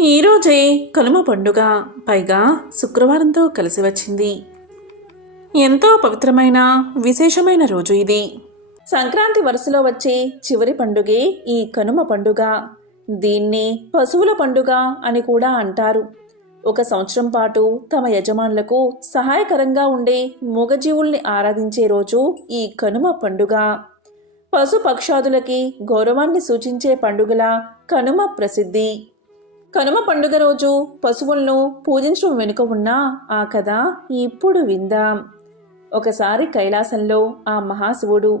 ఈరోజే కనుమ పండుగ, పైగా శుక్రవారంతో కలిసి వచ్చింది. ఎంతో పవిత్రమైన విశేషమైన రోజు ఇది. సంక్రాంతి వరుసలో వచ్చే చివరి పండుగే ఈ కనుమ పండుగ. దీన్ని పశువుల పండుగ అని కూడా అంటారు. ఒక సంవత్సరం పాటు తమ యజమానులకు సహాయకరంగా ఉండే మూగజీవుల్ని ఆరాధించే రోజు ఈ కనుమ పండుగ. పశు పక్షాదులకి గౌరవాన్ని సూచించే పండుగల కనుమ ప్రసిద్ధి. కనుమ పండుగ రోజు పశువులను పూజించడం వెనుక ఉన్న ఆ కథ ఇప్పుడు విందాం. ఒకసారి కైలాసంలో ఆ మహాశివుడు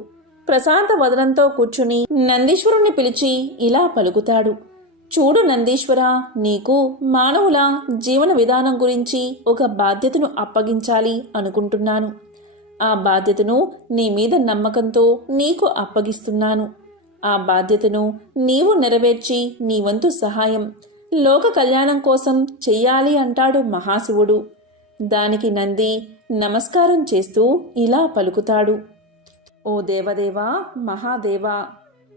ప్రశాంత వదనంతో కూర్చుని నందీశ్వరుణ్ణి పిలిచి ఇలా పలుకుతాడు. చూడు నందీశ్వర, నీకు మానవుల జీవన విధానం గురించి ఒక బాధ్యతను అప్పగించాలి అనుకుంటున్నాను. ఆ బాధ్యతను నీ మీద నమ్మకంతో నీకు అప్పగిస్తున్నాను. ఆ బాధ్యతను నీవు నెరవేర్చి నీ వంతు సహాయం లోక కళ్యాణం కోసం చెయ్యాలి అంటాడు మహాశివుడు. దానికి నంది నమస్కారం చేస్తూ ఇలా పలుకుతాడు. ఓ దేవదేవా, మహాదేవా,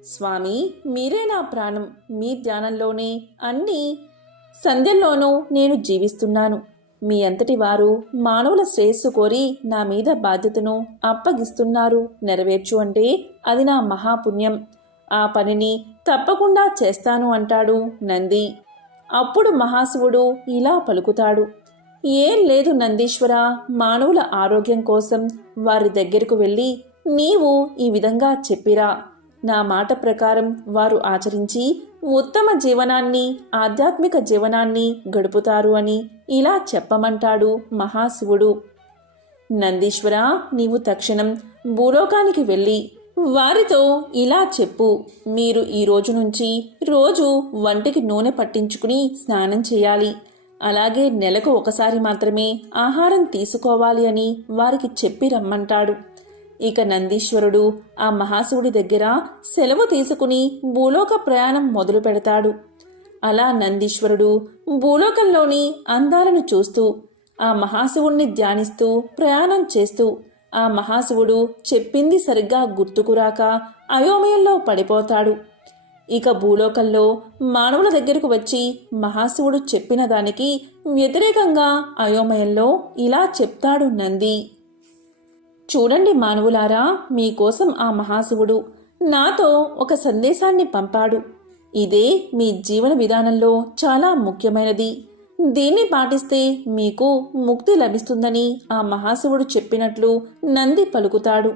స్వామి, మీరే నా ప్రాణం. మీ ధ్యానంలోనే అన్ని సంధ్యల్లోనూ నేను జీవిస్తున్నాను. మీ అంతటి వారు మానవుల శ్రేయస్సు కోరి నా మీద బాధ్యతను అప్పగిస్తున్నారు. నెరవేర్చు అంటే అది నా మహాపుణ్యం. ఆ పనిని తప్పకుండా చేస్తాను అంటాడు నంది. అప్పుడు మహాశివుడు ఇలా పలుకుతాడు. ఏం లేదు నందీశ్వర, మానవుల ఆరోగ్యం కోసం వారి దగ్గరకు వెళ్ళి నీవు ఈ విధంగా చెప్పిరా. నా మాట ప్రకారం వారు ఆచరించి ఉత్తమ జీవనాన్ని, ఆధ్యాత్మిక జీవనాన్ని గడుపుతారు అని ఇలా చెప్పమంటాడు మహాశివుడు. నందీశ్వర, నీవు తక్షణం భూలోకానికి వెళ్ళి వారితో ఇలా చెప్పు. మీరు ఈ రోజు నుంచి రోజు వంటికి నూనె పట్టించుకుని స్నానం చేయాలి. అలాగే నెలకు ఒకసారి మాత్రమే ఆహారం తీసుకోవాలి అని వారికి చెప్పి రమ్మంటాడు. ఇక నందీశ్వరుడు ఆ మహాశివుడి దగ్గర సెలవు తీసుకుని భూలోక ప్రయాణం మొదలు పెడతాడు. అలా నందీశ్వరుడు భూలోకంలోని అందాలను చూస్తూ ఆ మహాశివుణ్ణి ధ్యానిస్తూ ప్రయాణం చేస్తూ ఆ మహాశివుడు చెప్పింది సరిగ్గా గుర్తుకురాక అయోమయంలో పడిపోతాడు. ఇక భూలోకంలో మానవుల దగ్గరకు వచ్చి మహాశివుడు చెప్పిన దానికి వ్యతిరేకంగా అయోమయంలో ఇలా చెప్తాడు నంది. చూడండి మానవులారా, మీకోసం ఆ మహాశివుడు నాతో ఒక సందేశాన్ని పంపాడు. ఇదే మీ జీవన విధానంలో చాలా ముఖ్యమైనది. దీన్ని పాటిస్తే మీకు ముక్తి లభిస్తుందని ఆ మహాశివుడు చెప్పినట్లు నంది పలుకుతాడు.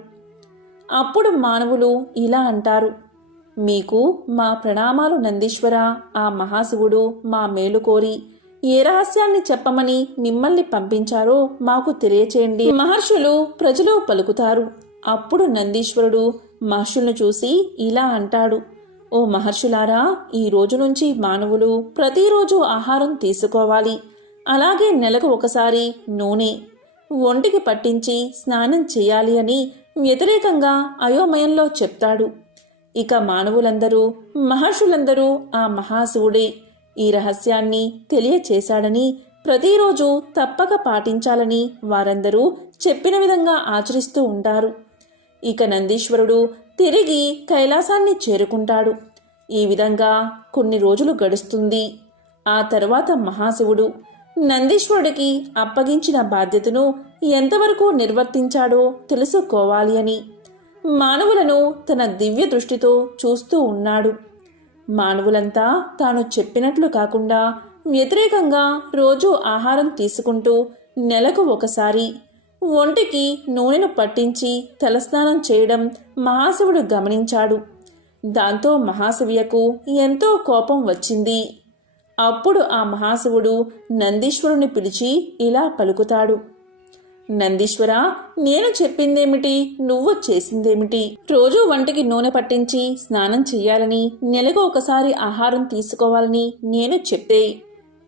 అప్పుడు మానవులు ఇలా అంటారు. మీకు మా ప్రణామాలు నందీశ్వర. ఆ మహాశివుడు మా మేలు కోరి ఏ రహస్యాన్ని చెప్పమని మిమ్మల్ని పంపించారో మాకు తెలియచేయండి. మహర్షులు ప్రజలు పలుకుతారు. అప్పుడు నందీశ్వరుడు మహర్షులను చూసి ఇలా అంటాడు. ఓ మహర్షులారా, ఈ రోజు నుంచి మానవులు ప్రతిరోజు ఆహారం తీసుకోవాలి. అలాగే నెలకు ఒకసారి నూనె ఒంటికి పట్టించి స్నానం చేయాలి అని వ్యతిరేకంగా అయోమయంలో చెప్తాడు. ఇక మానవులందరూ, మహర్షులందరూ ఆ మహాశివుడే ఈ రహస్యాన్ని తెలియచేశాడని, ప్రతిరోజు తప్పక పాటించాలని వారందరూ చెప్పిన విధంగా ఆచరిస్తూ ఉంటారు. ఇక నందీశ్వరుడు తిరిగి కైలాసాన్ని చేరుకుంటాడు. ఈ విధంగా కొన్ని రోజులు గడుస్తుంది. ఆ తర్వాత మహాశివుడు నందీశ్వరుడికి అప్పగించిన బాధ్యతను ఎంతవరకు నిర్వర్తించాడో తెలుసుకోవాలి అని మానవులను తన దివ్య దృష్టితో చూస్తూ ఉన్నాడు. మానవులంతా తాను చెప్పినట్లు కాకుండా వ్యతిరేకంగా రోజు ఆహారం తీసుకుంటూ నెలకు ఒకసారి ఒంటికి నూనెను పట్టించి తలస్నానం చేయడం మహాశివుడు గమనించాడు. దాంతో మహాశివయ్యకు ఎంతో కోపం వచ్చింది. అప్పుడు ఆ మహాశివుడు నందీశ్వరుని పిలిచి ఇలా పలుకుతాడు. నందీశ్వర, నేను చెప్పిందేమిటి, నువ్వు చేసిందేమిటి? రోజు వంటికి నూనె పట్టించి స్నానం చెయ్యాలని, నెలకు ఒకసారి ఆహారం తీసుకోవాలని నేను చెప్తే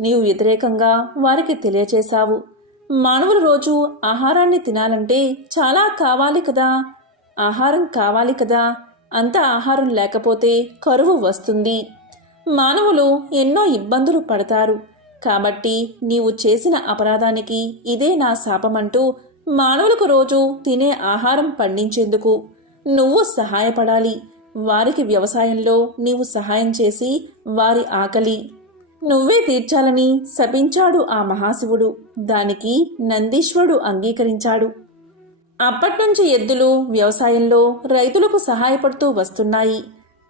నీవు వ్యతిరేకంగా వారికి తెలియచేశావు. మానవులు రోజు ఆహారాన్ని తినాలంటే చాలా కావాలి కదా, ఆహారం కావాలి కదా. అంత ఆహారం లేకపోతే కరువు వస్తుంది. మానవులు ఎన్నో ఇబ్బందులు పడతారు. కాబట్టి నీవు చేసిన అపరాధానికి ఇదే నా శాపమంటూ మానవులకు రోజు తినే ఆహారం పండించేందుకు నువ్వు సహాయపడాలి. వారికి వ్యవసాయంలో నీవు సహాయం చేసి వారి ఆకలి, నువ్వే తీర్చాలని శపించాడు ఆ మహాశివుడు. దానికి నందీశ్వరుడు అంగీకరించాడు. అప్పట్నుంచి ఎద్దులు వ్యవసాయంలో రైతులకు సహాయపడుతూ వస్తున్నాయి.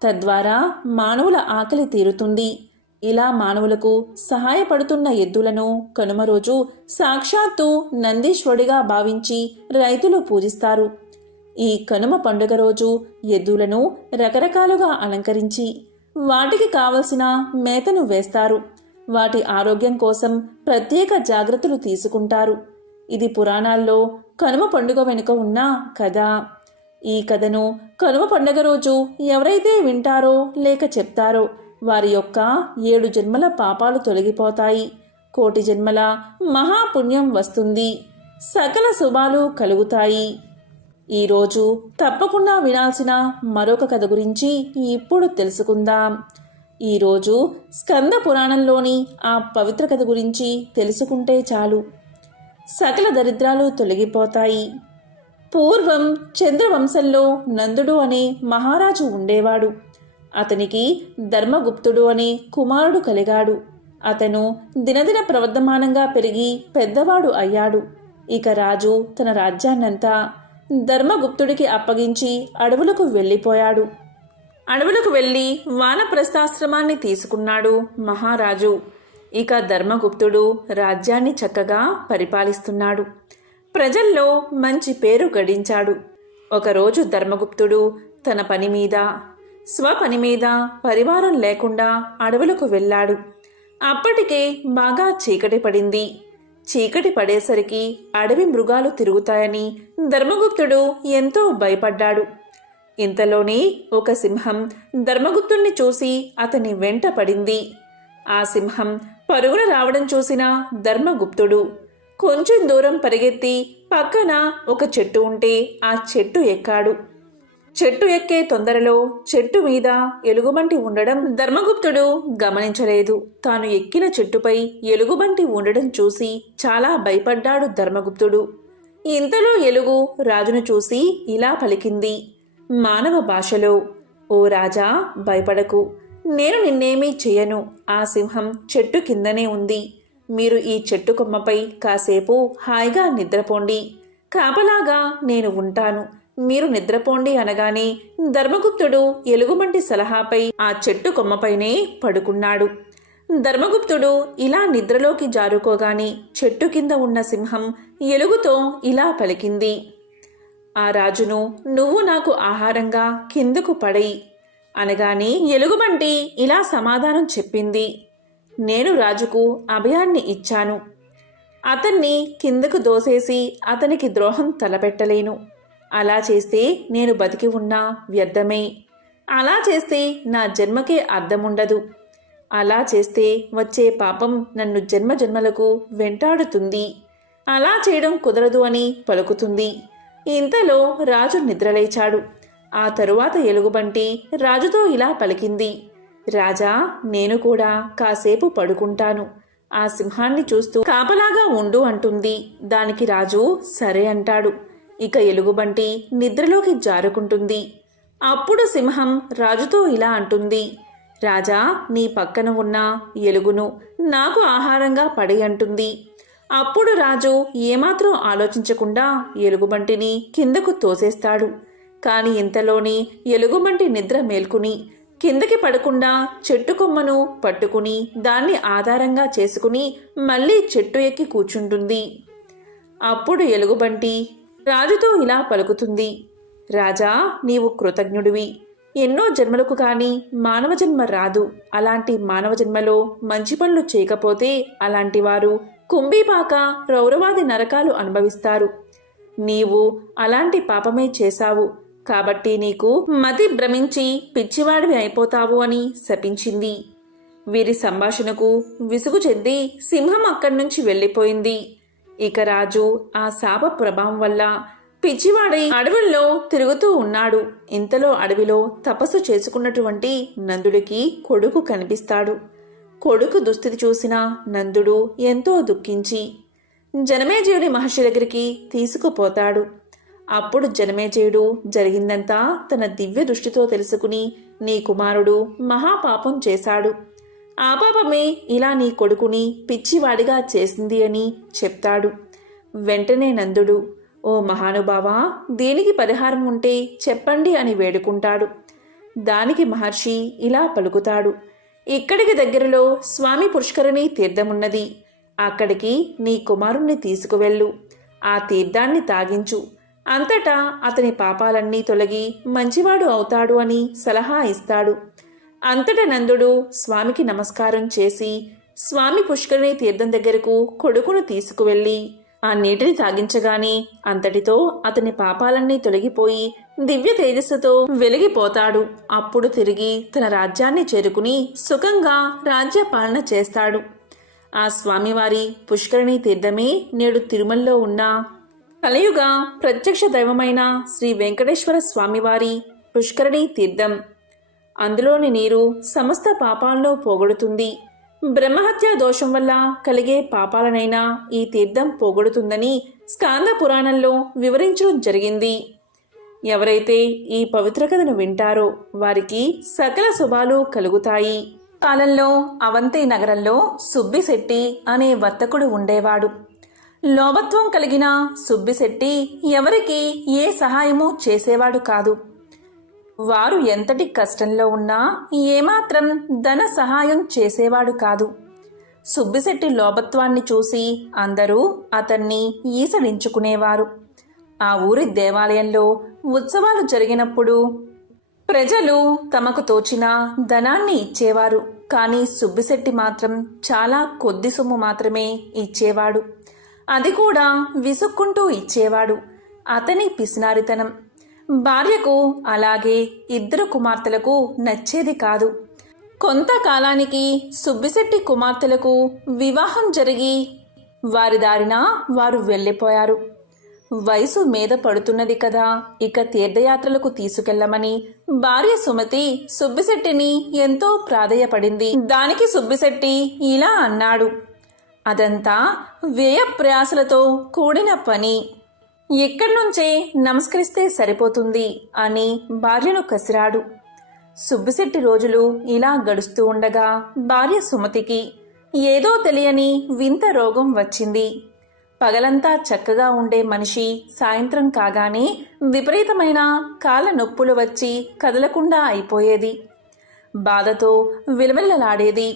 తద్వారా మానవుల ఆకలి తీరుతుంది. ఇలా మానవులకు సహాయపడుతున్న ఎద్దులను కనుమ రోజు సాక్షాత్తు నందీశ్వరుడిగా భావించి రైతులు పూజిస్తారు. ఈ కనుమ పండుగ రోజు ఎద్దులను రకరకాలుగా అలంకరించి వాటికి కావలసిన మేతను వేస్తారు. వాటి ఆరోగ్యం కోసం ప్రత్యేక జాగ్రత్తలు తీసుకుంటారు. ఇది పురాణాల్లో కనుమ పండుగ వెనుక ఉన్న కథ. ఈ కథను కనుమ పండుగ రోజు ఎవరైతే వింటారో లేక చెప్తారో వారి యొక్క 7 జన్మల పాపాలు తొలగిపోతాయి. 1,000,000 జన్మల మహాపుణ్యం వస్తుంది. సకల శుభాలు కలుగుతాయి. ఈరోజు తప్పకుండా వినాల్సిన మరొక కథ గురించి ఇప్పుడు తెలుసుకుందాం. ఈరోజు స్కంద పురాణంలోని ఆ పవిత్ర కథ గురించి తెలుసుకుంటే చాలు, సకల దరిద్రాలు తొలగిపోతాయి. పూర్వం చంద్రవంశంలో నందుడు అనే మహారాజు ఉండేవాడు. అతనికి ధర్మగుప్తుడు అనే కుమారుడు కలిగాడు. అతను దినదిన ప్రవర్ధమానంగా పెరిగి పెద్దవాడు అయ్యాడు. ఇక రాజు తన రాజ్యాన్నంతా ధర్మగుప్తుడికి అప్పగించి అడవులకు వెళ్ళిపోయాడు. అడవులకు వెళ్ళి వానప్రస్థాశ్రమాన్ని తీసుకున్నాడు మహారాజు. ఇక ధర్మగుప్తుడు రాజ్యాన్ని చక్కగా పరిపాలిస్తున్నాడు. ప్రజల్లో మంచి పేరు గడించాడు. ఒకరోజు ధర్మగుప్తుడు తన పని మీద స్వపని మీద పరివారం లేకుండా అడవులకు వెళ్ళాడు. అప్పటికే బాగా చీకటి పడింది. చీకటి పడేసరికి అడవి మృగాలు తిరుగుతాయని ధర్మగుప్తుడు ఎంతో భయపడ్డాడు. ఇంతలోనే ఒక సింహం ధర్మగుప్తుణ్ణి చూసి అతని వెంట పడింది. ఆ సింహం పరుగున రావడం చూసిన ధర్మగుప్తుడు కొంచెం దూరం పరిగెత్తి పక్కన ఒక చెట్టు ఉంటే ఆ చెట్టు ఎక్కాడు. చెట్టు ఎక్కే తొందరలో చెట్టు మీద ఎలుగుబంటి ఉండడం ధర్మగుప్తుడు గమనించలేదు. తాను ఎక్కిన చెట్టుపై ఎలుగుబంటి ఉండడం చూసి చాలా భయపడ్డాడు ధర్మగుప్తుడు. ఇంతలో ఎలుగు రాజును చూసి ఇలా పలికింది మానవ భాషలో, ఓ రాజా, భయపడకు, నేను నిన్నేమీ చెయ్యను. ఆ సింహం చెట్టు కిందనే ఉంది. మీరు ఈ చెట్టు కొమ్మపై కాసేపు హాయిగా నిద్రపోండి. కాపలాగా నేను ఉంటాను. మీరు నిద్రపోండి అనగానే ధర్మగుప్తుడు ఎలుగుబంటి సలహాపై ఆ చెట్టు కొమ్మపైనే పడుకున్నాడు. ధర్మగుప్తుడు ఇలా నిద్రలోకి జారుకోగానే చెట్టు కింద ఉన్న సింహం ఎలుగుతో ఇలా పలికింది, ఆ రాజును నువ్వు నాకు ఆహారంగా కిందకు పడేయి అనగానే ఎలుగుబంటి ఇలా సమాధానం చెప్పింది, నేను రాజుకు అభయాన్ని ఇచ్చాను. అతన్ని కిందకు దోసేసి అతనికి ద్రోహం తలపెట్టలేను. అలా చేస్తే నేను బతికి ఉన్నా వ్యర్థమే. అలా చేస్తే నా జన్మకే అర్థముండదు. అలా చేస్తే వచ్చే పాపం నన్ను జన్మజన్మలకు వెంటాడుతుంది. అలా చేయడం కుదరదు అని పలుకుతుంది. ఇంతలో రాజు నిద్రలేచాడు. ఆ తరువాత ఎలుగుబంటి రాజుతో ఇలా పలికింది, రాజా, నేను కూడా కాసేపు పడుకుంటాను. ఆ సింహాన్ని చూస్తూ కాపలాగా ఉండు అంటుంది. దానికి రాజు సరే అంటాడు. ఇక ఎలుగుబంటి నిద్రలోకి జారుకుంటుంది. అప్పుడు సింహం రాజుతో ఇలా అంటుంది, రాజా, నీ పక్కన ఉన్న ఎలుగును నాకు ఆహారంగా పడి అంటుంది. అప్పుడు రాజు ఏమాత్రం ఆలోచించకుండా ఎలుగుబంటిని కిందకు తోసేస్తాడు. కాని ఇంతలోని ఎలుగుబంటి నిద్ర మేల్కుని కిందకి పడకుండా చెట్టు కొమ్మను పట్టుకుని దాన్ని ఆధారంగా చేసుకుని మళ్ళీ చెట్టు ఎక్కి కూర్చుంటుంది. అప్పుడు ఎలుగుబంటి రాజుతో ఇలా పలుకుతుంది, రాజా, నీవు కృతజ్ఞుడివి. ఎన్నో జన్మలకు కాని మానవ జన్మ రాదు. అలాంటి మానవ జన్మలో మంచి పనులు చేయకపోతే అలాంటి వారు కుంభీపాక రౌరవాది నరకాలు అనుభవిస్తారు. నీవు అలాంటి పాపమే చేశావు కాబట్టి నీకు మతి భ్రమించి పిచ్చివాడివి అయిపోతావు అని శపించింది. వీరి సంభాషణకు విసుగు చెంది సింహం అక్కడి నుంచి వెళ్ళిపోయింది. ఇక రాజు ఆ శాప ప్రభావం వల్ల పిచ్చివాడై అడవుల్లో తిరుగుతూ ఉన్నాడు. ఇంతలో అడవిలో తపస్సు చేసుకున్నటువంటి నందుడికి కొడుకు కనిపిస్తాడు. కొడుకు దుస్థితి చూసిన నందుడు ఎంతో దుఃఖించి జనమేజయుడి మహర్షి దగ్గరికి తీసుకుపోతాడు. అప్పుడు జనమేజయుడు జరిగిందంతా తన దివ్య దృష్టితో తెలుసుకుని, నీ కుమారుడు మహాపాపం చేశాడు. ఆ పాపమే ఇలా నీ కొడుకుని పిచ్చివాడిగా చేసింది అని చెప్తాడు. వెంటనే నందుడు, ఓ మహానుభావా, దీనికి పరిహారం ఉంటే చెప్పండి అని వేడుకుంటాడు. దానికి మహర్షి ఇలా పలుకుతాడు, ఇక్కడికి దగ్గరలో స్వామి పుష్కరిణి తీర్థమున్నది. అక్కడికి నీ కుమారుణ్ణి తీసుకువెళ్ళు. ఆ తీర్థాన్ని తాగించు. అంతటా అతని పాపాలన్నీ తొలగి మంచివాడు అవుతాడు అని సలహా ఇస్తాడు. అంతటా నందుడు స్వామికి నమస్కారం చేసి స్వామి పుష్కరిణి తీర్థం దగ్గరకు కొడుకును తీసుకువెళ్ళి ఆ నీటిని తాగించగానే అంతటితో అతని పాపాలన్నీ తొలగిపోయి దివ్య తేజస్సుతో వెలిగిపోతాడు. అప్పుడు తిరిగి తన రాజ్యాన్ని చేరుకుని సుఖంగా రాజ్య పాలన చేస్తాడు. ఆ స్వామివారి పుష్కరిణి తీర్థమే నేడు తిరుమలలో ఉన్న కలియుగ ప్రత్యక్ష దైవమైన శ్రీ వెంకటేశ్వర స్వామివారి పుష్కరిణి తీర్థం. అందులోని నీరు సమస్త పాపాలను పోగొడుతుంది. బ్రహ్మహత్య దోషం వల్ల కలిగే పాపాలనైనా ఈ తీర్థం పోగొడుతుందని స్కాంద పురాణంలో వివరించడం జరిగింది. ఎవరైతే ఈ పవిత్ర కథను వింటారో వారికి సకల శుభాలు కలుగుతాయి. కాలంలో అవంతి నగరంలో సుబ్బిశెట్టి అనే వర్తకుడు ఉండేవాడు. లోభత్వం కలిగిన సుబ్బిశెట్టి ఎవరికి ఏ సహాయము చేసేవాడు కాదు. వారు ఎంతటి కష్టంలో ఉన్నా ఏమాత్రం ధన సహాయం చేసేవాడు కాదు. సుబ్బిశెట్టి లోభత్వాన్ని చూసి అందరూ అతన్ని ఈసడించుకునేవారు. ఆ ఊరి దేవాలయంలో ఉత్సవాలు జరిగినప్పుడు ప్రజలు తమకు తోచిన ధనాన్ని ఇచ్చేవారు. కానీ సుబ్బిశెట్టి మాత్రం చాలా కొద్ది సొమ్ము మాత్రమే ఇచ్చేవాడు. అది కూడా విసుక్కుంటూ ఇచ్చేవాడు. అతని పిసినారితనం భార్యకు అలాగే ఇద్దరు కుమార్తెలకు నచ్చేది కాదు. కొంతకాలానికి సుబ్బిశెట్టి కుమార్తెలకు వివాహం జరిగి వారి దారిన వారు వెళ్ళిపోయారు. వయసు మీద పడుతున్నది కదా, ఇక తీర్థయాత్రలకు తీసుకెళ్లమని భార్య సుమతి సుబ్బిశెట్టిని ఎంతో ప్రాధేయపడింది. దానికి సుబ్బిశెట్టి ఇలా అన్నాడు, అదంతా వ్యయ ప్రయాసలతో కూడిన పని, ఇక్కడి నుంచే నమస్కరిస్తే సరిపోతుంది అని భార్యను కసిరాడు. సుబ్బిశెట్టి రోజులు ఇలా గడుస్తూ ఉండగా భార్య సుమతికి ఏదో తెలియని వింత రోగం వచ్చింది. పగలంతా చక్కగా ఉండే మనిషి సాయంత్రం కాగానే విపరీతమైన కాళ్ళ నొప్పులు వచ్చి కదలకుండా అయిపోయేది. బాధతో విలవిలలాడేది.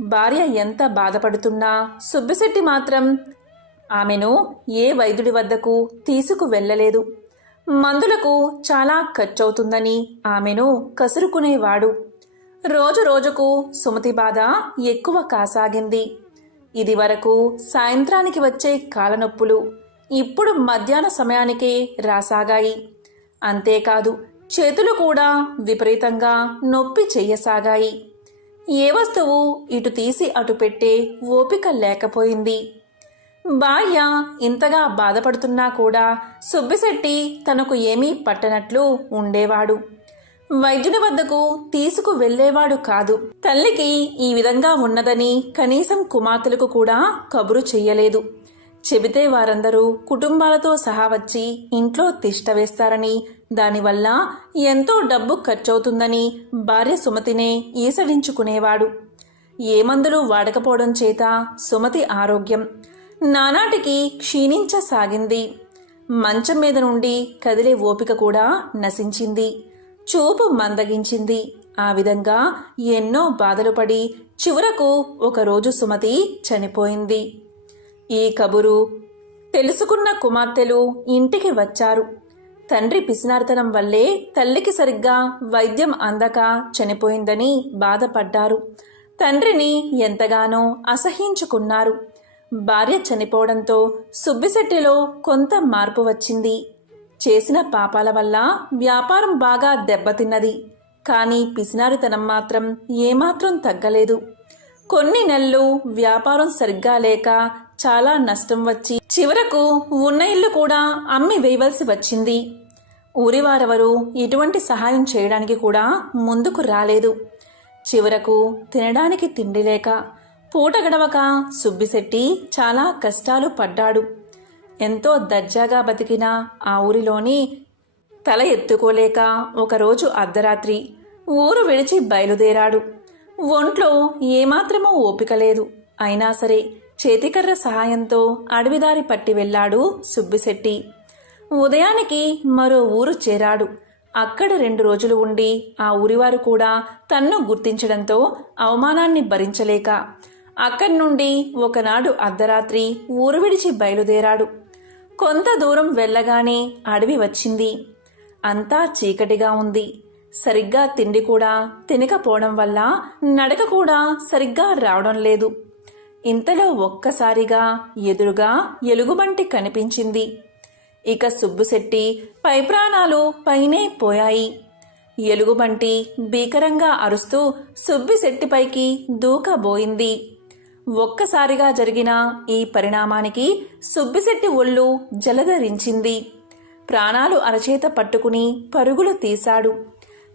భార్య ఎంత బాధపడుతున్నా సుబ్బిశెట్టి మాత్రం ఆమెను ఏ వైద్యుడి వద్దకు తీసుకువెళ్ళలేదు. మందులకు చాలా ఖర్చవుతుందని ఆమెను కసురుకునేవాడు. రోజు రోజుకు సుమతి బాధ ఎక్కువ కాసాగింది. ఇది వరకు సాయంత్రానికి వచ్చే కాలనొప్పులు ఇప్పుడు మధ్యాహ్న సమయానికే రాసాగాయి. అంతేకాదు చేతులు కూడా విపరీతంగా నొప్పి చెయ్యసాగాయి. ఏ వస్తువు ఇటు తీసి అటు పెట్టే ఓపిక లేకపోయింది. భార్య ఇంతగా బాధపడుతున్నా కూడా సుబ్బిశెట్టి తనకు ఏమీ పట్టనట్లు ఉండేవాడు. వైద్యుని వద్దకు తీసుకు వెళ్లేవాడు కాదు. తల్లికి ఈ విధంగా ఉన్నదని కనీసం కుమార్తెలకు కూడా కబురు చెయ్యలేదు. చెబితే వారందరూ కుటుంబాలతో సహా వచ్చి ఇంట్లో తిష్ట వేస్తారని, దానివల్ల ఎంతో డబ్బు ఖర్చవుతుందని భార్య సుమతినే ఈసడించుకునేవాడు. ఏ మందులు వాడకపోవడం చేత సుమతి ఆరోగ్యం నానాటికి క్షీణించసాగింది. మంచం మీద నుండి కదిలే ఓపిక కూడా నశించింది. చూపు మందగించింది. ఆ విధంగా ఎన్నో బాధలు పడి చివరకు ఒకరోజు సుమతి చనిపోయింది. ఈ కబురు తెలుసుకున్న కుమార్తెలు ఇంటికి వచ్చారు. తండ్రి పిసినారితనం వల్లే తల్లికి సరిగ్గా వైద్యం అందక చనిపోయిందని బాధపడ్డారు. తండ్రిని ఎంతగానో అసహ్యించుకున్నారు. భార్య చనిపోవడంతో సుబ్బిశెట్టిలో కొంత మార్పు వచ్చింది. చేసిన పాపాల వల్ల వ్యాపారం బాగా దెబ్బతిన్నది. కానీ పిసినారితనం మాత్రం ఏమాత్రం తగ్గలేదు. కొన్ని నెలలు వ్యాపారం సరిగ్గా లేక చాలా నష్టం వచ్చి చివరకు ఉన్న ఇల్లు కూడా అమ్మి వేయవలసి వచ్చింది. ఊరివారెవరూ ఎటువంటి సహాయం చేయడానికి కూడా ముందుకు రాలేదు. చివరకు తినడానికి తిండి లేక పూట గడవక సుబ్బిశెట్టి చాలా కష్టాలు పడ్డాడు. ఎంతో దర్జాగా బతికిన ఆ ఊరిలోని తల ఎత్తుకోలేక ఒకరోజు అర్ధరాత్రి ఊరు విడిచి బయలుదేరాడు. ఒంట్లో ఏమాత్రమూ ఓపిక లేదు. అయినా సరే చేతికర్ర సహాయంతో అడవిదారి పట్టి వెళ్ళాడు సుబ్బిశెట్టి. ఉదయానికి మరో ఊరు చేరాడు. అక్కడ 2 రోజులు ఉండి ఆ ఊరివారు కూడా తన్ను గుర్తించడంతో అవమానాన్ని భరించలేక అక్కడి నుండి ఒకనాడు అర్ధరాత్రి ఊరు విడిచి బయలుదేరాడు. కొంత దూరం వెళ్ళగానే అడవి వచ్చింది. అంతా చీకటిగా ఉంది. సరిగ్గా తిండి కూడా తినకపోవడం వల్ల నడక కూడా సరిగ్గా రావడం లేదు. ఇంతలో ఒక్కసారిగా ఎదురుగా ఎలుగుబంటి కనిపించింది. ఇక సుబ్బిశెట్టి పై ప్రాణాలు పైనే పోయాయి. ఎలుగుబంటి భీకరంగా అరుస్తూ సుబ్బిశెట్టిపైకి దూకబోయింది. ఒక్కసారిగా జరిగిన ఈ పరిణామానికి సుబ్బిశెట్టి ఒళ్ళు జలధరించింది. ప్రాణాలు అరచేత పట్టుకుని పరుగులు తీశాడు.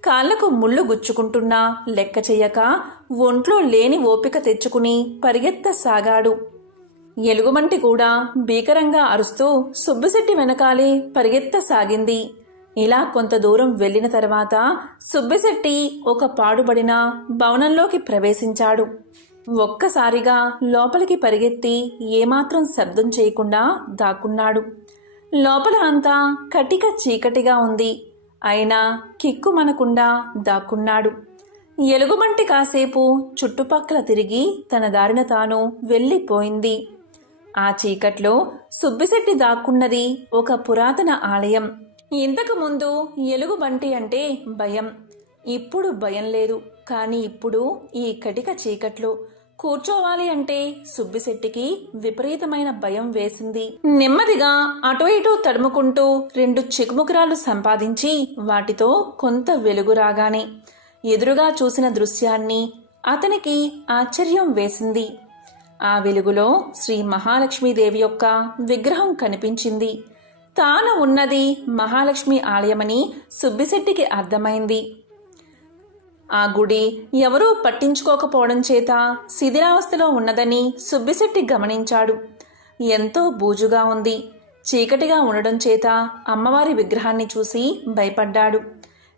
కాళ్లకు ముళ్ళు గుచ్చుకుంటున్నా లెక్క చెయ్యక ఒంట్లో లేని ఓపిక తెచ్చుకుని పరిగెత్తసాగాడు. ఎలుగుబంటి కూడా భీకరంగా అరుస్తూ సుబ్బిశెట్టి వెనకాలే పరిగెత్తసాగింది. ఇలా కొంత దూరం వెళ్లిన తర్వాత సుబ్బిశెట్టి ఒక పాడుబడిన భవనంలోకి ప్రవేశించాడు. ఒక్కసారిగా లోపలికి పరిగెత్తి ఏమాత్రం శబ్దం చేయకుండా దాక్కున్నాడు. లోపల అంతా కటిక చీకటిగా ఉంది. అయినా కిక్కుమనకుండా దాక్కున్నాడు. ఎలుగుబంటి కాసేపు చుట్టుపక్కల తిరిగి తన దారిన తాను వెళ్ళిపోయింది. ఆ చీకట్లో సుబ్బిశెట్టి దాక్కున్నది ఒక పురాతన ఆలయం. ఇంతకుముందు ఎలుగుబంటి అంటే భయం. ఇప్పుడు భయం లేదు. కానీ ఇప్పుడు ఈ కటిక చీకట్లో కూర్చోవాలి అంటే సుబ్బిశెట్టికి విపరీతమైన భయం వేసింది. నెమ్మదిగా అటు ఇటు తడుముకుంటూ 2 చికుముకురాలు సంపాదించి వాటితో కొంత వెలుగు రాగానే ఎదురుగా చూసిన దృశ్యాన్ని అతనికి ఆశ్చర్యం వేసింది. ఆ వెలుగులో శ్రీ మహాలక్ష్మీదేవి యొక్క విగ్రహం కనిపించింది. తాను ఉన్నది మహాలక్ష్మి ఆలయమని సుబ్బిశెట్టికి అర్థమైంది. ఆ గుడి ఎవరూ పట్టించుకోకపోవడం చేత శిథిలావస్థలో ఉన్నదని సుబ్బిశెట్టి గమనించాడు. ఎంతో బూజుగా ఉంది. చీకటిగా ఉండడం చేత అమ్మవారి విగ్రహాన్ని చూసి భయపడ్డాడు.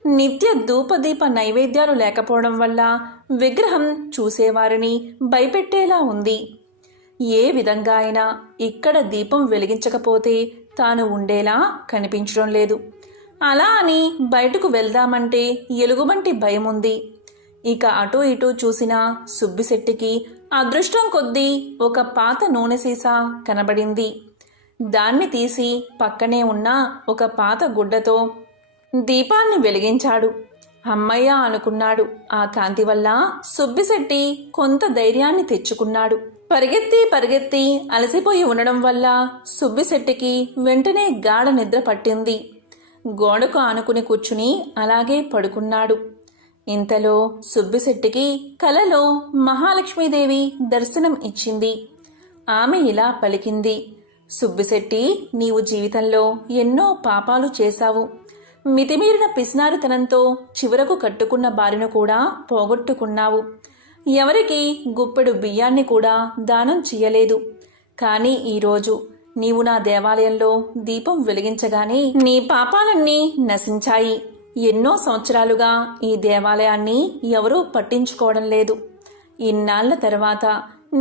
నిత్య ధూపదీప నైవేద్యాలు లేకపోవడం వల్ల విగ్రహం చూసేవారిని భయపెట్టేలా ఉంది. ఏ విధంగా అయినా ఇక్కడ దీపం వెలిగించకపోతే తాను ఉండేలా కనిపించడం లేదు. అలా అని బయటకు వెళ్దామంటే ఎలుగుబంటి భయముంది. ఇక అటూ ఇటూ చూసిన సుబ్బిశెట్టికి అదృష్టం కొద్దీ ఒక పాత నూనె సీసా కనబడింది. దాన్ని తీసి పక్కనే ఉన్న ఒక పాత గుడ్డతో దీపాన్ని వెలిగించాడు. అమ్మయ్య అనుకున్నాడు. ఆ కాంతి వల్ల సుబ్బిశెట్టి కొంత ధైర్యాన్ని తెచ్చుకున్నాడు. పరిగెత్తి అలసిపోయి ఉండడం వల్ల సుబ్బిశెట్టికి వెంటనే గాఢ నిద్ర పట్టింది. గోడకు ఆనుకుని కూర్చుని అలాగే పడుకున్నాడు. ఇంతలో సుబ్బిశెట్టికి కలలో మహాలక్ష్మీదేవి దర్శనం ఇచ్చింది. ఆమె ఇలా పలికింది, సుబ్బిశెట్టి, నీవు జీవితంలో ఎన్నో పాపాలు చేశావు. మితిమీరిన పిసినారితనంతో చివరకు కట్టుకున్న భార్యను కూడా పోగొట్టుకున్నావు. ఎవరికి గుప్పెడు బియ్యాన్ని కూడా దానం చెయ్యలేదు. కానీ ఈరోజు నీవు నా దేవాలయంలో దీపం వెలిగించగానే నీ పాపాలన్నీ నశించాయి. ఎన్నో సంవత్సరాలుగా ఈ దేవాలయాన్ని ఎవరూ పట్టించుకోవడం లేదు. ఇన్నాళ్ల తర్వాత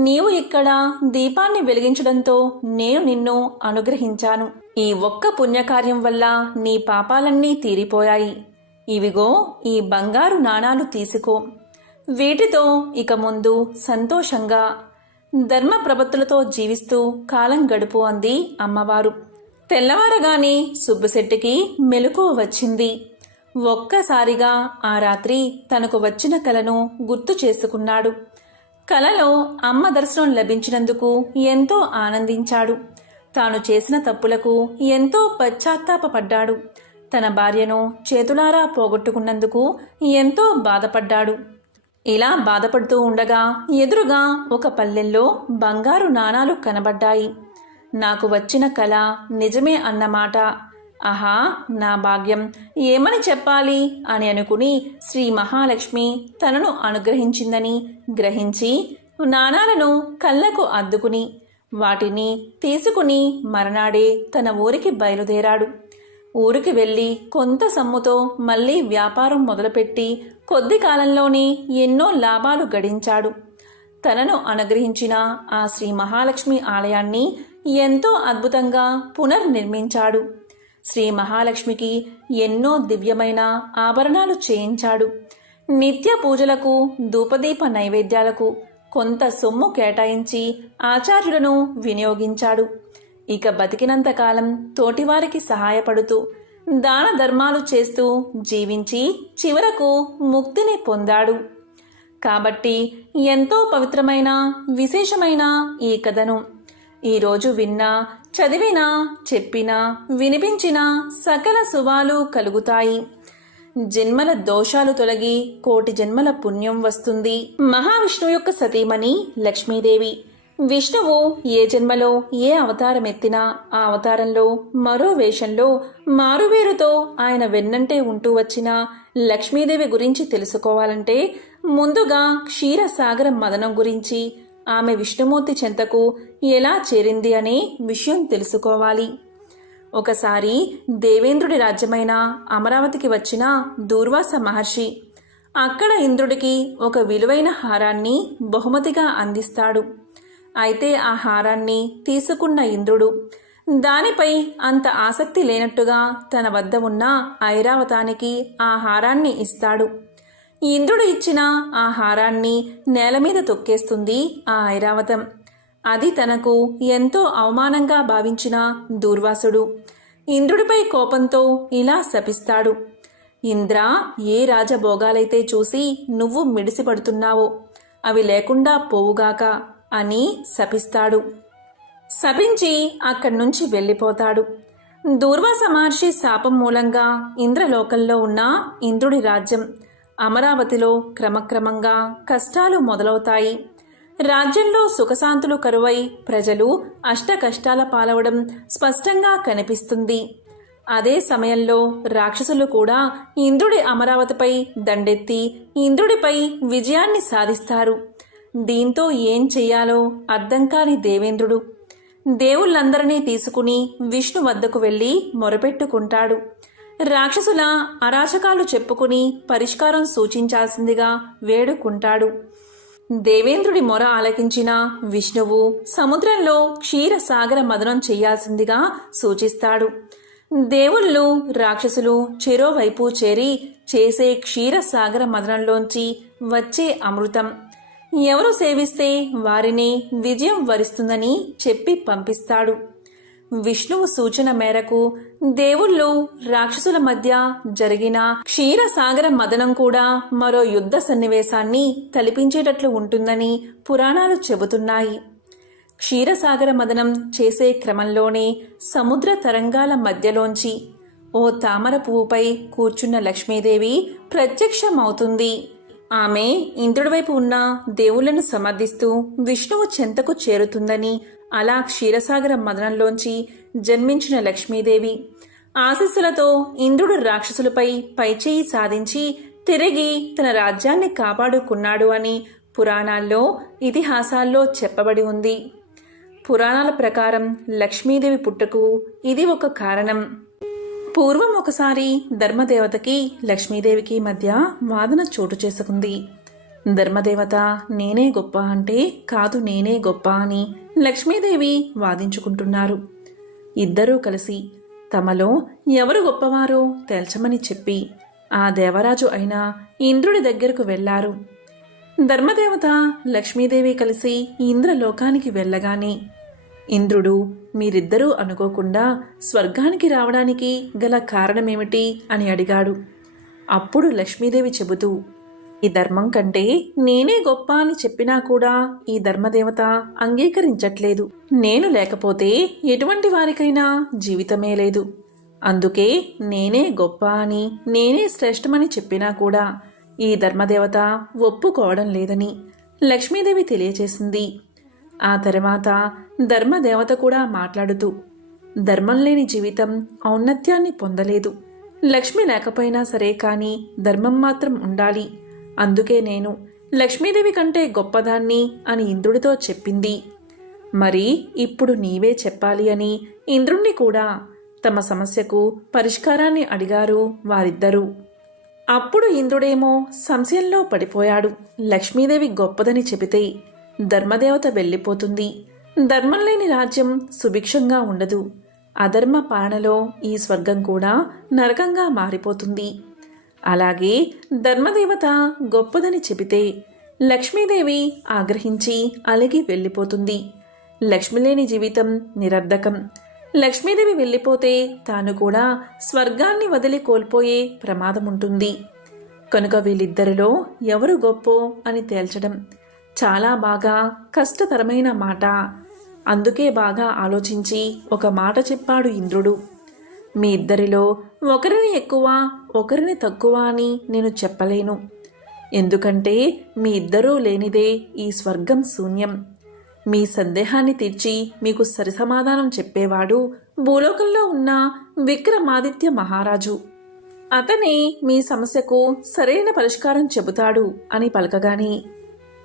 నీవు ఇక్కడ దీపాన్ని వెలిగించడంతో నేను నిన్ను అనుగ్రహించాను. ఈ ఒక్క పుణ్యకార్యం వల్ల నీ పాపాలన్నీ తీరిపోయాయి. ఇవిగో ఈ బంగారు నాణాలు తీసుకో. వీటితో ఇక ముందు సంతోషంగా ధర్మ ప్రపత్తులతో జీవిస్తూ కాలం గడుపు అంది అమ్మవారు. తెల్లవారగానే సుబ్బిశెట్టికి మెలకువ వచ్చింది. ఒక్కసారిగా ఆ రాత్రి తనకు వచ్చిన కలను గుర్తు చేసుకున్నాడు. కలలో అమ్మ దర్శనం లభించినందుకు ఎంతో ఆనందించాడు. తాను చేసిన తప్పులకు ఎంతో పశ్చాత్తాపపడ్డాడు. తన భార్యను చేతులారా పోగొట్టుకున్నందుకు ఎంతో బాధపడ్డాడు. ఇలా బాధపడుతూ ఉండగా ఎదురుగా ఒక పల్లెల్లో బంగారు నాణాలు కనబడ్డాయి. నాకు వచ్చిన కల నిజమే అన్నమాట. ఆహా, నా భాగ్యం, ఏమని చెప్పాలి అని అనుకుని శ్రీ మహాలక్ష్మి తనను అనుగ్రహించిందని గ్రహించి నాణాలను కళ్ళకు అద్దుకుని వాటిని తీసుకుని మరనాడే తన ఊరికి బయలుదేరాడు. ఊరికి వెళ్ళి కొంత సొమ్ముతో మళ్ళీ వ్యాపారం మొదలుపెట్టి కొద్ది కాలంలోనే ఎన్నో లాభాలు గడించాడు. తనను అనుగ్రహించిన ఆ శ్రీ మహాలక్ష్మి ఆలయాన్ని ఎంతో అద్భుతంగా పునర్నిర్మించాడు. శ్రీ మహాలక్ష్మికి ఎన్నో దివ్యమైన ఆభరణాలు చేయించాడు. నిత్య పూజలకు, ధూపదీప నైవేద్యాలకు కొంత సొమ్ము కేటాయించి ఆచార్యులను వినియోగించాడు. ఇక బతికినంతకాలం తోటివారికి సహాయపడుతూ దాన ధర్మాలు చేస్తూ జీవించి చివరకు ముక్తిని పొందాడు. కాబట్టి ఎంతో పవిత్రమైన, విశేషమైన ఈ కథను ఈరోజు విన్నా, చదివినా, చెప్పినా, వినిపించినా సకల శుభాలు కలుగుతాయి. జన్మల దోషాలు తొలగి కోటి జన్మల పుణ్యం వస్తుంది. మహావిష్ణువు యొక్క సతీమణి లక్ష్మీదేవి. విష్ణువు ఏ జన్మలో ఏ అవతారం ఎత్తినా ఆ అవతారంలో మరో వేషంలో మారువేరుతో ఆయన వెన్నంటే ఉంటూ వచ్చిన లక్ష్మీదేవి గురించి తెలుసుకోవాలంటే ముందుగా క్షీరసాగర మదనం గురించి, ఆమె విష్ణుమూర్తి చెంతకు ఎలా చేరింది అనే విషయం తెలుసుకోవాలి. ఒకసారి దేవేంద్రుడి రాజ్యమైన అమరావతికి వచ్చిన దూర్వాస మహర్షి అక్కడ ఇంద్రుడికి ఒక విలువైన హారాన్ని బహుమతిగా అందిస్తాడు. అయితే ఆ హారాన్ని తీసుకున్న ఇంద్రుడు దానిపై అంత ఆసక్తి లేనట్టుగా తన వద్ద ఉన్న ఐరావతానికి ఆ హారాన్ని ఇస్తాడు. ఇంద్రుడు ఇచ్చిన ఆ హారాన్ని నేల మీద తొక్కేస్తుంది ఆ ఐరావతం. అది తనకు ఎంతో అవమానంగా భావించిన దూర్వాసుడు ఇంద్రుడిపై కోపంతో ఇలా శపిస్తాడు. ఇంద్ర, ఏ రాజభోగాలైతే చూసి నువ్వు మిడిసిపడుతున్నావో అవి లేకుండా పోవుగాక అని శపిస్తాడు. శపించి అక్కడి నుంచి వెళ్ళిపోతాడు. దూర్వాస మహర్షి శాపం మూలంగా ఇంద్రలోకంలో ఉన్న ఇంద్రుడి రాజ్యం అమరావతిలో క్రమక్రమంగా కష్టాలు మొదలవుతాయి. రాజ్యంలో సుఖశాంతులు కరువై ప్రజలు అష్ట కష్టాల పాలవడం స్పష్టంగా కనిపిస్తుంది. అదే సమయంలో రాక్షసులు కూడా ఇంద్రుడి అమరావతిపై దండెత్తి ఇంద్రుడిపై విజయాన్ని సాధిస్తారు. దీంతో ఏం చెయ్యాలో అర్థం కాని దేవేంద్రుడు దేవుళ్ళందరినీ తీసుకుని విష్ణు వద్దకు వెళ్ళి మొరపెట్టుకుంటాడు. రాక్షసుల అరాచకాలు చెప్పుకుని పరిష్కారం సూచించాల్సిందిగా వేడుకుంటాడు. దేవేంద్రుడి మొర ఆలకించిన విష్ణువు సముద్రంలో క్షీరసాగర మదనం చేయాల్సిందిగా సూచిస్తాడు. దేవుళ్ళు, రాక్షసులు చెరోవైపు చేరి చేసే క్షీరసాగర మదనంలోంచి వచ్చే అమృతం ఎవరు సేవిస్తే వారిని విజయం వరిస్తుందని చెప్పి పంపిస్తాడు. విష్ణువు సూచన మేరకు దేవుళ్ళు, రాక్షసుల మధ్య జరిగిన క్షీరసాగర మదనం కూడా మరో యుద్ధ సన్నివేశాన్ని తలపించేటట్లు ఉంటుందని పురాణాలు చెబుతున్నాయి. క్షీరసాగర మదనం చేసే క్రమంలోనే సముద్ర తరంగాల మధ్యలోంచి ఓ తామర పువ్వుపై కూర్చున్న లక్ష్మీదేవి ప్రత్యక్షమవుతుంది. ఆమె ఇంద్రుడివైపు ఉన్న దేవుళ్లను సమర్థిస్తూ విష్ణువు చెంతకు చేరుతుందని, అలా క్షీరసాగర మదనంలోంచి జన్మించిన లక్ష్మీదేవి ఆశీస్సులతో ఇంద్రుడు రాక్షసులపై పైచేయి సాధించి తిరిగి తన రాజ్యాన్ని కాపాడుకున్నాడు అని పురాణాల్లో, ఇతిహాసాల్లో చెప్పబడి ఉంది. పురాణాల ప్రకారం లక్ష్మీదేవి పుట్టుకు ఇది ఒక కారణం. పూర్వం ఒకసారి ధర్మదేవతకి లక్ష్మీదేవికి మధ్య వాదన చోటు చేసుకుంది. ధర్మదేవత నేనే గొప్ప అంటే కాదు నేనే గొప్ప అని లక్ష్మీదేవి వాదించుకుంటున్నారు. ఇద్దరూ కలిసి తమలో ఎవరు గొప్పవారో తేల్చమని చెప్పి ఆ దేవరాజు అయిన ఇంద్రుడి దగ్గరకు వెళ్లారు. ధర్మదేవత లక్ష్మీదేవి కలిసి ఇంద్రలోకానికి వెళ్ళగానే ఇంద్రుడు మీరిద్దరూ అనుకోకుండా స్వర్గానికి రావడానికి గల కారణమేమిటి అని అడిగాడు. అప్పుడు లక్ష్మీదేవి చెబుతూ, ఈ ధర్మం కంటే నేనే గొప్ప అని చెప్పినా కూడా ఈ ధర్మదేవత అంగీకరించట్లేదు. నేను లేకపోతే ఎటువంటి వారికైనా జీవితమే లేదు. అందుకే నేనే గొప్ప అని, నేనే శ్రేష్టమని చెప్పినా కూడా ఈ ధర్మదేవత ఒప్పుకోవడం లేదని లక్ష్మీదేవి తెలియచేసింది. ఆ తర్వాత ధర్మదేవత కూడా మాట్లాడుతూ, ధర్మం లేని జీవితం ఔన్నత్యాన్ని పొందలేదు. లక్ష్మి లేకపోయినా సరే కానీ ధర్మం మాత్రం ఉండాలి. అందుకే నేను లక్ష్మీదేవి కంటే గొప్పదాన్ని అని ఇంద్రుడితో చెప్పింది. మరి ఇప్పుడు నీవే చెప్పాలి అని ఇంద్రుణ్ణి కూడా తమ సమస్యకు పరిష్కారాన్ని అడిగారు వారిద్దరూ. అప్పుడు ఇంద్రుడేమో సంశయంలో పడిపోయాడు. లక్ష్మీదేవి గొప్పదని చెబితే ధర్మదేవత వెళ్ళిపోతుంది. ధర్మం లేని రాజ్యం సుభిక్షంగా ఉండదు. అధర్మ పాలనలో ఈ స్వర్గం కూడా నరకంగా మారిపోతుంది. అలాగే ధర్మదేవత గొప్పదని చెబితే లక్ష్మీదేవి ఆగ్రహించి అలిగి వెళ్ళిపోతుంది. లక్ష్మి లేని జీవితం నిరర్ధకం. లక్ష్మీదేవి వెళ్ళిపోతే తాను కూడా స్వర్గాన్ని వదిలి కోల్పోయే ప్రమాదముంటుంది. కనుక వీళ్ళిద్దరిలో ఎవరు గొప్పో అని తేల్చడం చాలా బాగా కష్టతరమైన మాట. అందుకే బాగా ఆలోచించి ఒక మాట చెప్పాడు ఇంద్రుడు. మీ ఇద్దరిలో ఒకరిని ఎక్కువ ఒకరిని తక్కువ అని నేను చెప్పలేను. ఎందుకంటే మీ ఇద్దరూ లేనిదే ఈ స్వర్గం శూన్యం. మీ సందేహాన్ని తీర్చి మీకు సరిసమాధానం చెప్పేవాడు భూలోకంలో ఉన్న విక్రమాదిత్య మహారాజు. అతనే మీ సమస్యకు సరైన పరిష్కారం చెబుతాడు అని పలకగాని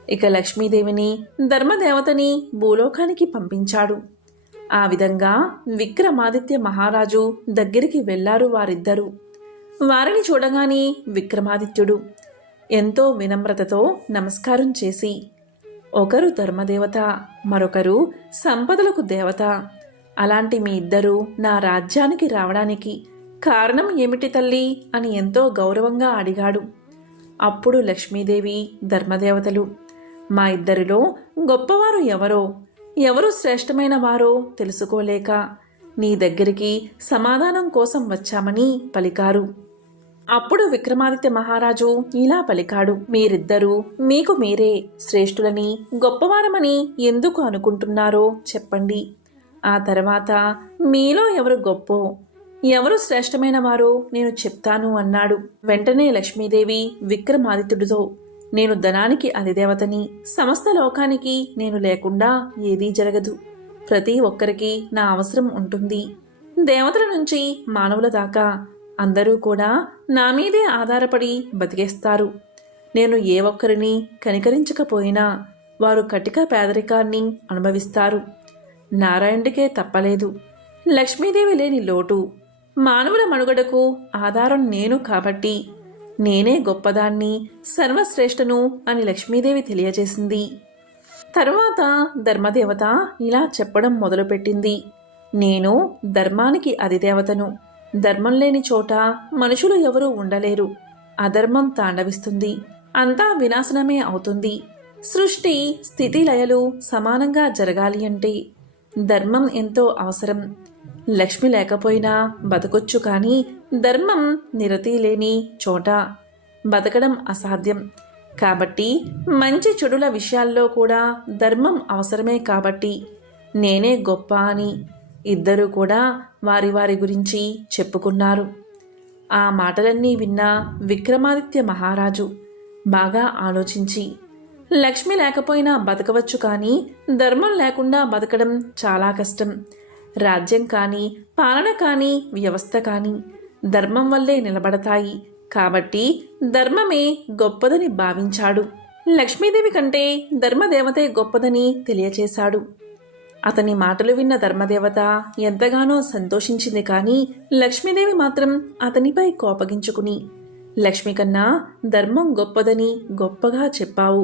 ఇక లక్ష్మీదేవిని ధర్మదేవతని భూలోకానికి పంపించాడు. ఆ విధంగా విక్రమాదిత్య మహారాజు దగ్గరికి వెళ్లారు వారిద్దరూ. వారిని చూడగానే విక్రమాదిత్యుడు ఎంతో వినమ్రతతో నమస్కారం చేసి, ఒకరు ధర్మదేవత, మరొకరు సంపదలకు దేవత. అలాంటి మీ ఇద్దరూ నా రాజ్యానికి రావడానికి కారణం ఏమిటి తల్లి అని ఎంతో గౌరవంగా అడిగాడు. అప్పుడు లక్ష్మీదేవి ధర్మదేవతలు, మా ఇద్దరిలో గొప్పవారు ఎవరు శ్రేష్టమైన వారో తెలుసుకోలేక నీ దగ్గరికి సమాధానం కోసం వచ్చామని పలికారు. అప్పుడు విక్రమాదిత్య మహారాజు ఇలా పలికాడు, మీరిద్దరూ మీకు మీరే శ్రేష్ఠులని గొప్పవారమని ఎందుకు అనుకుంటున్నారో చెప్పండి. ఆ తర్వాత మీలో ఎవరు గొప్పో ఎవరు శ్రేష్టమైన వారో నేను చెప్తాను అన్నాడు. వెంటనే లక్ష్మీదేవి విక్రమాదిత్యుడితో, నేను ధనానికి అధిదేవతని, సమస్త లోకానికి నేను లేకుండా ఏదీ జరగదు. ప్రతి ఒక్కరికి నా అవసరం ఉంటుంది. దేవతల నుంచి మానవుల దాకా అందరూ కూడా నా మీదే ఆధారపడి బతికేస్తారు. నేను ఏ ఒక్కరిని కనికరించకపోయినా వారు కటిక పేదరికాన్ని అనుభవిస్తారు. నారాయణుడికే తప్పలేదు. లక్ష్మీదేవి లేని లోటు. మానవుల మనుగడకు ఆధారం నేను కాబట్టి నేనే గొప్పదాన్ని, సర్వశ్రేష్ఠను అని లక్ష్మీదేవి తెలియజేసింది. తరువాత ధర్మదేవత ఇలా చెప్పడం మొదలుపెట్టింది, నేను ధర్మానికి అధిదేవతను. ధర్మం లేని చోట మనుషులు ఎవరూ ఉండలేరు. అధర్మం తాండవిస్తుంది. అంతా వినాశనమే అవుతుంది. సృష్టి స్థితి లయలు సమానంగా జరగాలి అంటే ధర్మం ఎంతో అవసరం. లక్ష్మి లేకపోయినా బతకొచ్చు, కానీ ధర్మం నిరతి లేని చోట బతకడం అసాధ్యం. కాబట్టి మంచి చెడుల విషయాల్లో కూడా ధర్మం అవసరమే. కాబట్టి నేనే గొప్ప అని ఇద్దరూ కూడా వారి వారి గురించి చెప్పుకున్నారు. ఆ మాటలన్నీ విన్న విక్రమాదిత్య మహారాజు బాగా ఆలోచించి, లక్ష్మి లేకపోయినా బతకవచ్చు, కానీ ధర్మం లేకుండా బతకడం చాలా కష్టం. రాజ్యం కానీ పాలన కానీ వ్యవస్థ కానీ ధర్మం వల్లే నిలబడతాయి. కాబట్టి ధర్మమే గొప్పదని భావించాడు. లక్ష్మీదేవి కంటే ధర్మదేవతే గొప్పదని తెలియచేశాడు. అతని మాటలు విన్న ధర్మదేవత ఎంతగానో సంతోషించింది. కానీ లక్ష్మీదేవి మాత్రం అతనిపై కోపగించుకుని, లక్ష్మి కన్నా ధర్మం గొప్పదని గొప్పగా చెప్పావు.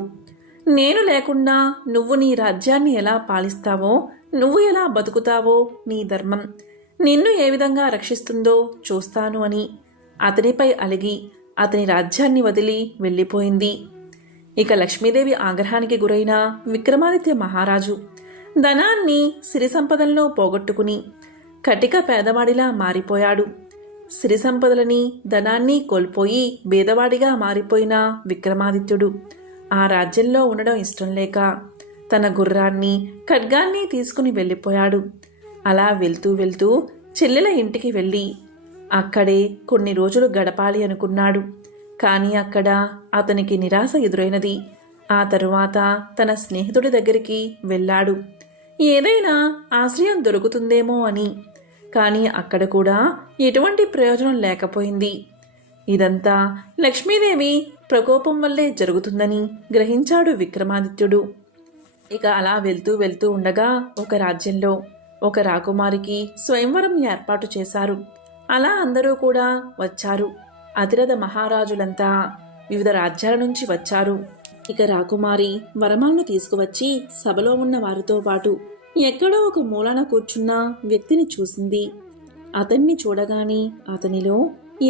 నేను లేకుండా నువ్వు నీ రాజ్యాన్ని ఎలా పాలిస్తావో, నువ్వు ఎలా బతుకుతావో నీ ధర్మం నిన్ను ఏ విధంగా రక్షిస్తుందో చూస్తాను అని అతనిపై అలిగి అతని రాజ్యాన్ని వదిలి వెళ్ళిపోయింది. ఇక లక్ష్మీదేవి ఆగ్రహానికి గురైన విక్రమాదిత్య మహారాజు ధనాన్ని సిరి సంపదలను పోగొట్టుకుని కటిక పేదవాడిలా మారిపోయాడు. సిరి సంపదలని ధనాన్ని కోల్పోయి బేదవాడిగా మారిపోయిన విక్రమాదిత్యుడు ఆ రాజ్యంలో ఉండడం ఇష్టం లేక తన గుర్రాన్ని ఖడ్గాన్ని తీసుకుని వెళ్ళిపోయాడు. అలా వెళ్తూ వెళ్తూ చెల్లెల ఇంటికి వెళ్ళి అక్కడే కొన్ని రోజులు గడపాలి అనుకున్నాడు. కానీ అక్కడ అతనికి నిరాశ ఎదురైనది. ఆ తరువాత తన స్నేహితుడి దగ్గరికి వెళ్ళాడు, ఏదైనా ఆశ్రయం దొరుకుతుందేమో అని. కానీ అక్కడ కూడా ఎటువంటి ప్రయోజనం లేకపోయింది. ఇదంతా లక్ష్మీదేవి ప్రకోపం వల్లే జరుగుతుందని గ్రహించాడు విక్రమాదిత్యుడు. ఇక అలా వెళ్తూ వెళ్తూ ఉండగా ఒక రాజ్యంలో ఒక రాకుమారికి స్వయంవరం ఏర్పాటు చేశారు. అలా అందరూ కూడా వచ్చారు. అతిరథ మహారాజులంతా వివిధ రాజ్యాల నుంచి వచ్చారు. ఇక రాకుమారి వరమాలను తీసుకువచ్చి సభలో ఉన్న వారితో పాటు ఎక్కడో ఒక మూలాన కూర్చున్న వ్యక్తిని చూసింది. అతన్ని చూడగానే అతనిలో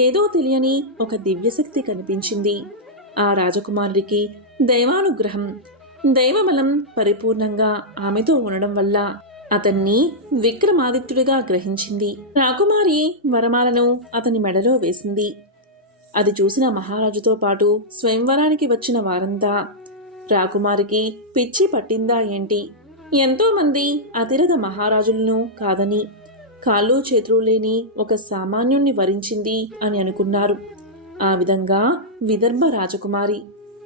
ఏదో తెలియని ఒక దివ్యశక్తి కనిపించింది. ఆ రాజకుమారుడికి దైవానుగ్రహం, దైవబలం పరిపూర్ణంగా ఆమెతో ఉండడం వల్ల అతన్ని విక్రమాదిత్యుడిగా గ్రహించింది. రాకుమారి వరమాలను అతని మెడలో వేసింది. అది చూసిన మహారాజుతో పాటు స్వయంవరానికి వచ్చిన వారంతా రాకుమారికి పిచ్చి పట్టిందా ఏంటి, ఎంతోమంది అతిరథ మహారాజులను కాదని కాళ్ళు చేతులు లేని ఒక సామాన్యుణ్ణి వరించింది అని అనుకున్నారు. ఆ విధంగా విదర్భ రాజకుమారి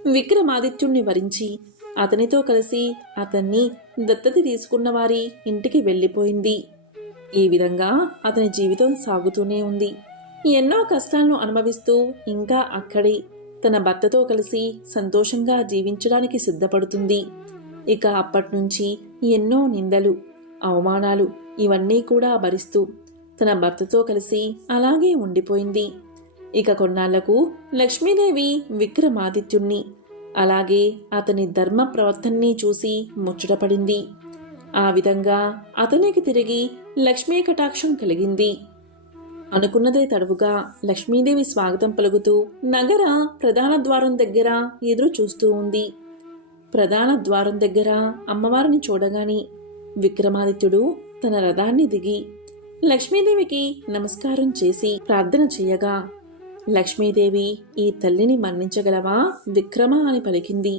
విక్రమాదిత్యుణ్ణి వరించి అతనితో కలిసి అతన్ని దత్తత తీసుకున్న వారి ఇంటికి వెళ్ళిపోయింది. ఈ విధంగా అతని జీవితం సాగుతూనే ఉంది. ఎన్నో కష్టాలను అనుభవిస్తూ ఇంకా అక్కడే తన భర్తతో కలిసి సంతోషంగా జీవించడానికి సిద్ధపడుతుంది. ఇక అప్పట్నుంచి ఎన్నో నిందలు, అవమానాలు ఇవన్నీ కూడా భరిస్తూ తన భర్తతో కలిసి అలాగే ఉండిపోయింది. ఇక కొన్నాళ్లకు లక్ష్మీదేవి విక్రమాదిత్యుణ్ణి అలాగే అతని ధర్మ ప్రవర్తనని చూసి ముచ్చటపడింది. ఆ విధంగా అతనికి తిరిగి లక్ష్మీ కటాక్షం కలిగింది. అనుకున్నదే తడవుగా లక్ష్మీదేవి స్వాగతం పలుకుతూ నగర ప్రధాన ద్వారం దగ్గర ఎదురు చూస్తూ ఉంది. ప్రధాన ద్వారం దగ్గర అమ్మవారిని చూడగాని విక్రమాదిత్యుడు తన రథాన్ని దిగి లక్ష్మీదేవికి నమస్కారం చేసి ప్రార్థన చెయ్యగా లక్ష్మీదేవి ఈ తల్లిని మన్నించగలవా విక్రమ అని పలికింది.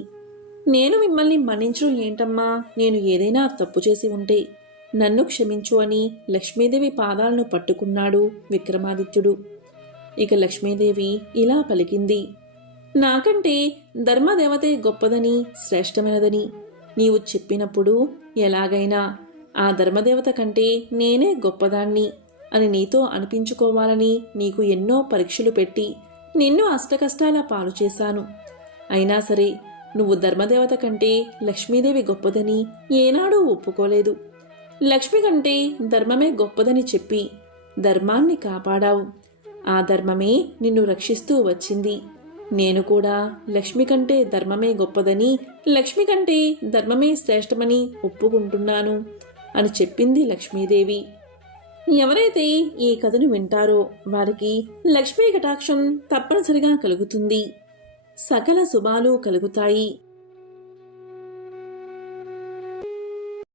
నేను మిమ్మల్ని మన్నించడం ఏంటమ్మా, నేను ఏదైనా తప్పు చేసి ఉంటే నన్ను క్షమించు అని లక్ష్మీదేవి పాదాలను పట్టుకున్నాడు విక్రమాదిత్యుడు. ఇక లక్ష్మీదేవి ఇలా పలికింది, నాకంటే ధర్మదేవతే గొప్పదని శ్రేష్టమైనదని నీవు చెప్పినప్పుడు ఎలాగైనా ఆ ధర్మదేవత కంటే నేనే గొప్పదాన్ని అని నీతో అనిపించుకోవాలని నీకు ఎన్నో పరీక్షలు పెట్టి నిన్ను అష్టకష్టాల పాలు చేశాను. అయినా సరే నువ్వు ధర్మదేవత కంటే లక్ష్మీదేవి గొప్పదని ఏనాడూ ఒప్పుకోలేదు. లక్ష్మి కంటే ధర్మమే గొప్పదని చెప్పి ధర్మాన్ని కాపాడావు. ఆ ధర్మమే నిన్ను రక్షిస్తూ వచ్చింది. నేను కూడా లక్ష్మి కంటే ధర్మమే గొప్పదని, లక్ష్మి కంటే ధర్మమే శ్రేష్టమని ఒప్పుకుంటున్నాను అని చెప్పింది లక్ష్మీదేవి. ఎవరైతే ఈ కథను వింటారో వారికి లక్ష్మీ కటాక్షం తప్పనిసరిగా కలుగుతుంది. సకల శుభాలు కలుగుతాయి.